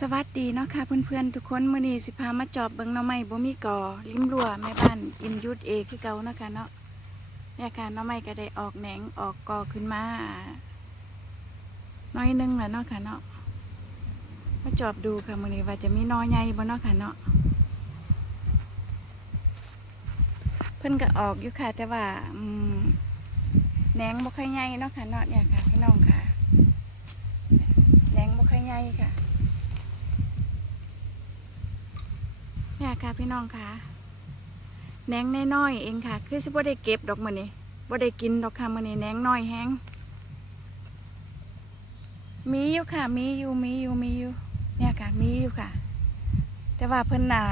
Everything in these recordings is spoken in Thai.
สวัสดีเนาะค่ะเพื่อนๆทุกคนมื้อนี้สิพามาจอบเบิ่งหน่อไม้บ่มีกอริมรัวแม่บ้านอินยุทธเอคือเก่าเนาะค่ะเนาะเนี่ยค่ะหน่อไม้ก็ได้ออกแหนงออกกอขึ้นมาน้อยหนึงแหละเนาะค่ะเนาะมาจอบดูค่ะมื้อนี้ว่าจะมีหนอใหญ่บ่เนาะค่ะเนาะเพิ่นก็ออกอยู่ค่ะแต่ว่าอืมแหนงบ่ค่อยใหญ่เนาะค่ะเนาะเนี่ยค่ะพี่น้องค่ะแหนงบ่ค่อยใหญ่ค่ะ เนี่ย ค่ะพี่น้องค่ะแหนงน้อยๆเองค่ะ คือสิบ่ได้เก็บดอกมื้อนี้บ่ได้กินดอกค่ะมื้อนี้แหนงน้อยแฮงมีอยู่ค่ะ มีอยู่มีอยู่มีอยู่ เนี่ยค่ะ มีอยู่ค่ะ แต่ว่าเพิ่นน่ะ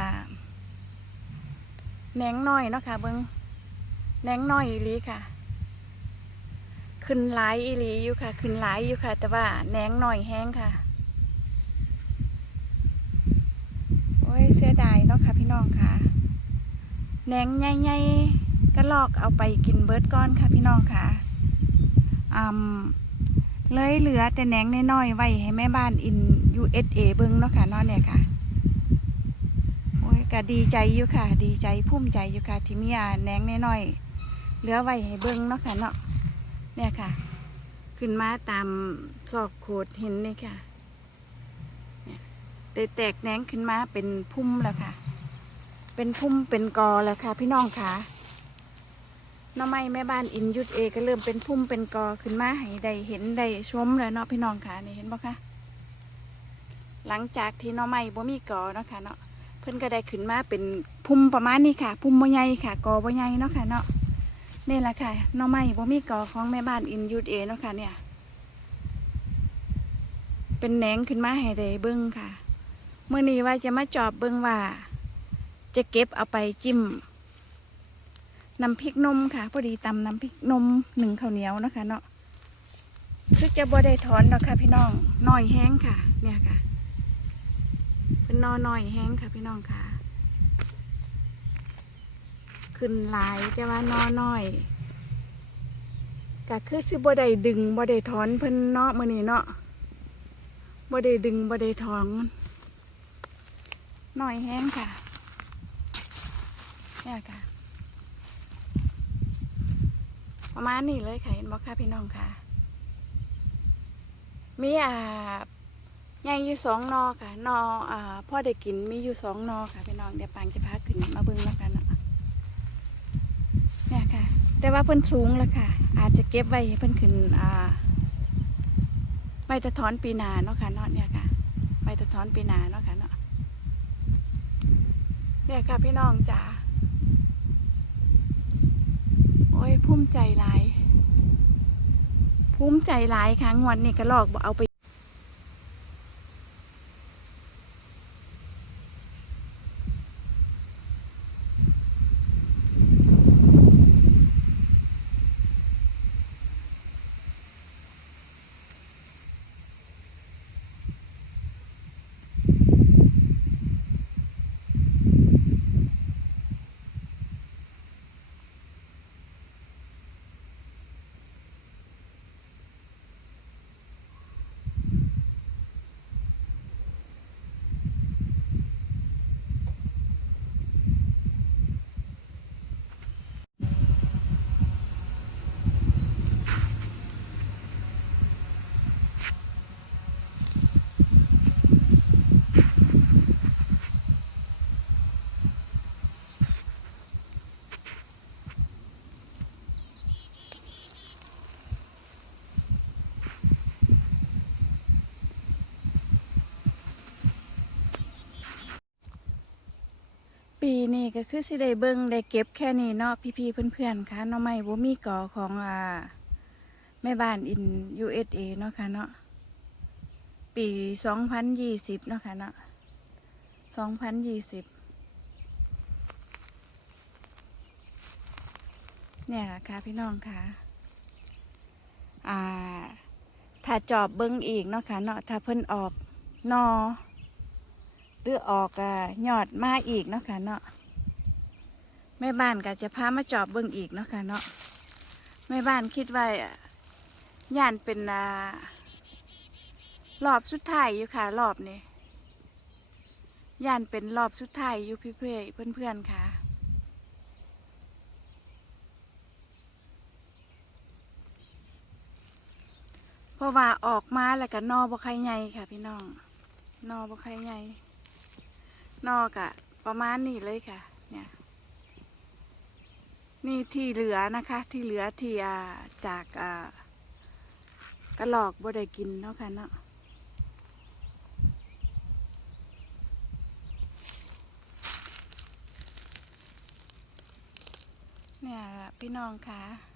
แหนงน้อยเนาะค่ะเบิ่งแหนงน้อยอีหลีค่ะ ขึ้นหลายอีหลีอยู่ค่ะ ขึ้นหลายอยู่ค่ะ แต่ว่าแหนงน้อยแฮงค่ะ โอ้ยเสียดายเนาะค่ะ น้องค่ะแหนงใหญ่ๆก็ลอกเอาไปกินเบิร์ดก้อนค่ะพี่น้องค่ะอืมเลยเหลือแต่แหนงน้อยๆไว้ให้แม่บ้านอิน USA เบิ้งเนาะค่ะนาะเนี่ยค่ะโอ้ยก็ดีใจอยู่ค่ะ ดีใจภูมิใจอยู่ค่ะ ที่มีอาแหนงน้อยๆเหลือไว้ให้เบิ้งเนาะค่ะเนาะเนี่ยค่ะ ขึ้นมาตามซอกโขดเห็นนี่ค่ะได้แตกแหนงขึ้นมาเป็นพุ่มแล้วค่ะ เป็นพุ่มเป็นกอแล้วค่ะ พี่น้องค่ะน้อไม้แม่บ้านอินยุทธเอก็เริ่มเป็นพุ่มเป็นกอขึ้นมาให้ได้เห็นได้ชมแล้วเนาะพี่น้องค่ะนี่เห็นบ่คะหลังจากที่น้อไม้บ่มีกอเนาะค่ะเนาะเพิ่นก็ได้ขึ้นมาเป็นพุ่มประมาณนี้ค่ะ พุ่มบ่ใหญ่ค่ะ กอบ่ใหญ่เนาะค่ะเนาะนี่แหละค่ะน้อไม้บ่มีกอของแม่บ้านอินยุทธเอเนาะค่ะเนี่ย เป็นแหนงขึ้นมาให้ได้เบิ่งค่ะเมื่อนี้ว่าจะมาจอบเบิ่งว่า จะเก็บเอาไปจิ้มน้ำพริกนมค่ะ พอดีตำน้ำพริกนมหนึ่งข้าวเหนียวนะคะ เนาะคือจะบ่ได้ถอนดอกค่ะพี่น้องน้อยแห้งค่ะ เนี่ยค่ะ เป็นนอน้อยแห้งค่ะพี่น้องค่ะ ขึ้นหลายแต่ว่านอน้อยก็คือสิบ่ได้ดึงบ่ได้ถอนเพิ่นเนาะมื้อนี้เนาะบ่ได้ดึงบ่ได้ถอนน่อยแห้งค่ะ เนี่ยค่ะ ประมาณนี้เลยค่ะเห็นบอกค่ะพี่น้องค่ะ มีอ่าใหญ่อยู่สองนอค่ะ นออ่าพ่อได้กินมีอยู่สองนอค่ะพี่น้องเดี๋ยวปางจะพาขึ้นมาเบิ้งแล้วกันเนาะเนี่ยค่ะ แต่ว่าเพิ่นสูงแล้วค่ะ อาจจะเก็บไว้ให้เพิ่นขึ้นอ่าใบตะท้อนปีนาเนาะค่ะเนาะเนี่ยค่ะใบตะท้อนปีนาเนาะค่ะเนาะเนี่ยค่ะพี่น้องจ๋า โอ้ย ภูมิใจหลาย ภูมิใจหลายค่ะงวดนี้ก็ลอกบ่เอาไป ปีนี้ก็คือสิได้เบิ่งได้เก็บแค่นี้เนาะพี่ๆเพื่อนๆค่ะเนาะไม่บ่มีก่อของอ่าแม่บ้านอิน USA เนาะค่ะเนาะปี2020เนาะค่ะเนาะ2020เนี่ยค่ะพี่น้องค่ะอ่าถ้าจอบเบิ้งอีกเนาะค่ะเนาะถ้าเพิ่นออกนอ หรือออกอยอดมาอีกเนาะค่ะเนาะแม่บ้านก็จะพามาจอบเบิ้งอีกเนาะค่ะเนาะแม่บ้านคิดว่าย่านเป็นรอบสุดท้ายอยู่ค่ะ รอบนี้ย่านเป็นรอบสุดท้ายอยู่พี่เพื่อนเพื่อนๆค่ะเพราะว่าออกมาแล้วก็นอบ่ใครใหญ่ค่ะ พี่น้อง นอบ่ใครใหญ่ นอกอะประมาณนี้เลยค่ะ เนี่ยนี่ที่เหลือนะคะ ที่เหลือที่อ่าจากกระหลอกบ่ได้กินเนาะค่ะเนาะเนี่ยละพี่น้องค่ะ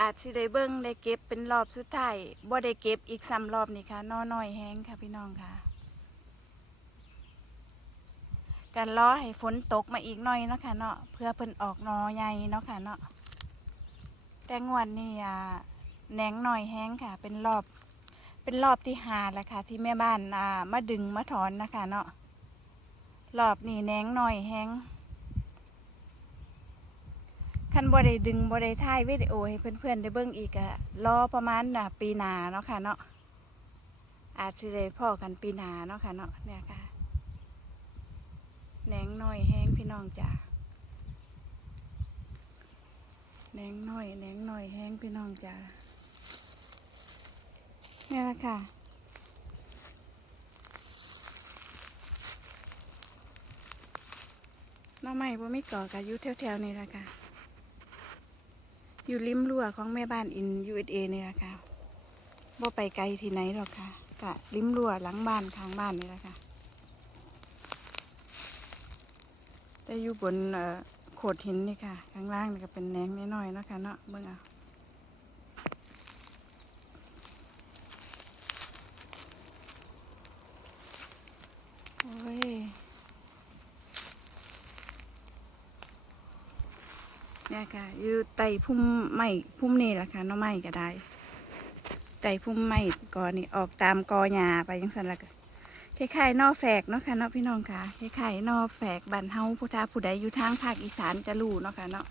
อาจสิได้เบิ้งได้เก็บเป็นรอบสุดท้ายบ่ได้เก็บอีกซ้ำรอบนี่ค่ะนอน้อยแห้งค่ะพี่น้องค่ะกันรอให้ฝนตกมาอีกหน่อยเนาะค่ะเนาะเพื่อเพิ่นออกนอใหญ่เนาะค่ะเนาะแต่งวดนี่อ่าแหนงหน่อยแห้งค่ะ เป็นรอบเป็นรอบที่หาแหละค่ะ ที่แม่บ้านอ่ามาดึงมาถอนนะคะเนาะรอบนี่แหนงหน่อยแห้ง คันบ่ได้ดึงบ่ได้ถ่ายวิดีโอให้เพื่อนๆ ได้เบิ่งอีกอะรอประมาณน่ะปีหนาเนาะค่ะเนาะอาจจะได้พ่อกันปีหนาเนาะค่ะเนาะเนี่ยค่ะแหนงหน่อยแห้งพี่น้องจ้าแหนงหน่อยแหนงหน่อยแห้งพี่น้องจ้าเนี่ยละค่ะน้องใหม่บ่มีก่อกะอยู่แถวๆนี่ละค่ะ อยู่ริมรั้วของแม่บ้านอิน USA นี่แหละค่ะบ่ไปไกลที่ไหนหรอกค่ะกะริมรั้วหลังบ้านข้างบ้านนี่แหละค่ะแต่อยู่บนโขดหินนี่ค่ะ ข้างล่างนี่ก็เป็นแหนงน้อยๆเนาะคะเนาะเบิ่งเอาโอ้ย เนี่ย ค่ะอยู่ไต่พุ่มไม้พุ่มนี่แหละค่ะน้อไม้ก็ได้ไต่พุ่มไม้กอนี่ออกตามกอหญ้าไปยังสันละก็คล้ายๆนอแฝกเนาะค่ะเนาะพี่น้องค่ะคล้ายๆนอแฝกบันเฮาผู้ทาผู้ใดอยู่ทางภาคอีสานจะรู้เนาะค่ะเนาะ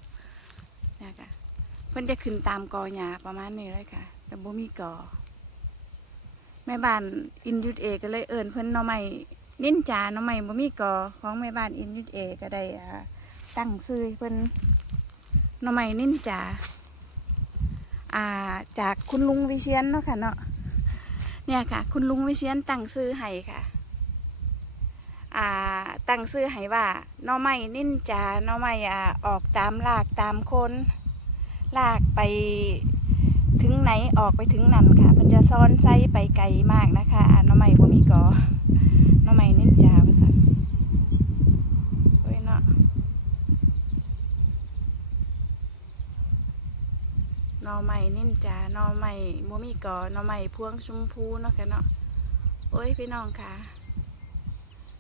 เนี่ยค่ะเพิ่นจะขึ้นตามกอหญ้าประมาณนี้เลยค่ะ แต่บ่มีกอแม่บ้านอินยุดเอก็เลยเอิญเพิ่นน้อไม้นินจาน้อไม้บ่มีกอของแม่บ้านอินยุดเอก็ได้อ่าตั้งชื่อเพิ่น หน่อไม้นินจาอ่า จากคุณลุงวิเชียนเนาะค่ะเนาะเนี่ยค่ะ คุณลุงวิเชียนตั้งซื้อให้ค่ะ อ่า ตั้งซื้อให้ว่าหน่อไม้นินจาหน่อไม้อ่าออกตามลากตามคนลากไปถึงไหนออกไปถึงนั่นค่ะ มันจะซ้อนไส้ไปไกลมากนะคะอ่าหน่อไม้บ่มีกอหน่อไม้นินจาว่าซั่นโอ้ยเนาะ ห น่อไม้นินจาน่อไม้บ่มีกอน่อไม้พวงชมพูเนาะค่ะเนาะโอ้ยพี่น้องค่ะ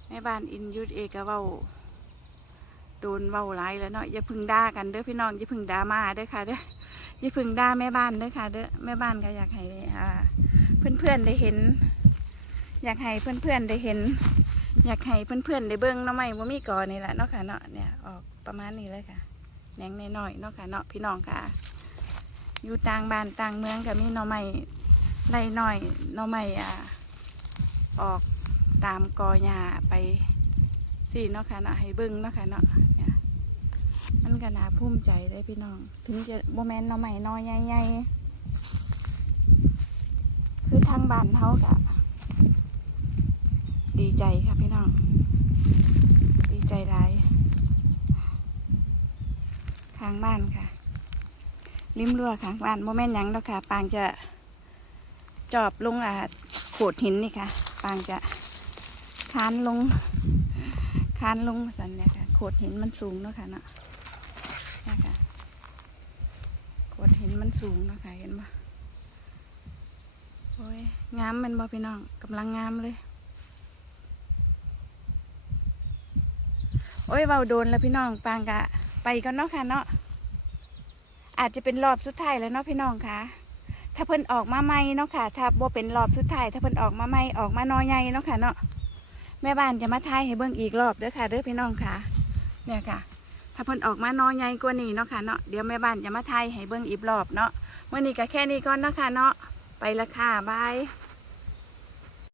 แม่บ้านอินยุดเอกเว้าโดนเว้าหลายแล้วเนาะอย่าพึ่งด่ากันเด้อพี่น้องอย่าพึ่งด่ามาเด้อค่ะเด้ออย่าพึ่งด่าแม่บ้านเด้อค่ะเด้อแม่บ้านก็อยากให้อ่าเพื่อนๆได้เห็น อยากให้เพื่อนๆได้เห็น อยากให้เพื่อนๆได้เบิ่งน่อไม้บ่มีกอนี่แหละเนาะค่ะเนาะเนี่ยออกประมาณนี้เลยค่ะแหนงน้อยๆเนาะค่ะเนาะพี่น้องค่ะ อยู่ต่างบ้านต่างเมืองก็มีหน่อไม้ไรหน่อยหน่อไม้อ่าออกตามกอหญ้าไปสิเนาะค่ะเนาะให้เบิ่งเนาะค่ะเนาะเนี่ยมันก็น่าภูมิใจได้พี่น้อง ถึงจะโมแมนหน่อไม้น้อยใหญ่ๆคือทางบ้านเฮากะดีใจค่ะพี่น้อง ดีใจหลายข้างบ้านค่ะ ริมรั้วข้างบ้านโมแม่นยังดอกค่ะ ปางจะจอบลงอ่าโขดหินนี่ค่ะ ปางจะคานลงคานลงสันเนี่ยค่ะโขดหินมันสูงเนาะค่ะเนาะนี่ค่ะโขดหินมันสูงเนาะค่ะเห็นปะโอ้ยงามมันบ่พี่น้องกำลังงามเลยโอ้ยเบาโดนแล้วพี่น้องปางกะ ไปกันเนาะค่ะเนาะ อาจจะเป็นรอบสุดท้ายแล้วเนาะพี่น้องคะถ้าเพิ่นออกมาใหม่เนาะค่ะ ถ้าบ่เป็นรอบสุดท้ายถ้าเพิ่นออกมาใหม่ออกมานอใหญ่เนาะค่ะเนาะแม่บ้านจะมาทายให้เบิ่งอีกรอบเด้อค่ะเด้อพี่น้องค่ะ เนี่ยค่ะ ถ้าเพิ่นออกมานอใหญ่กว่านี้เนาะค่ะเนาะเดี๋ยวแม่บ้านจะมาทายให้เบิ่งอีกรอบเนาะเมื่อนี้ก็แค่นี้ก่อนเนาะค่ะเนาะไปละค่ะบาย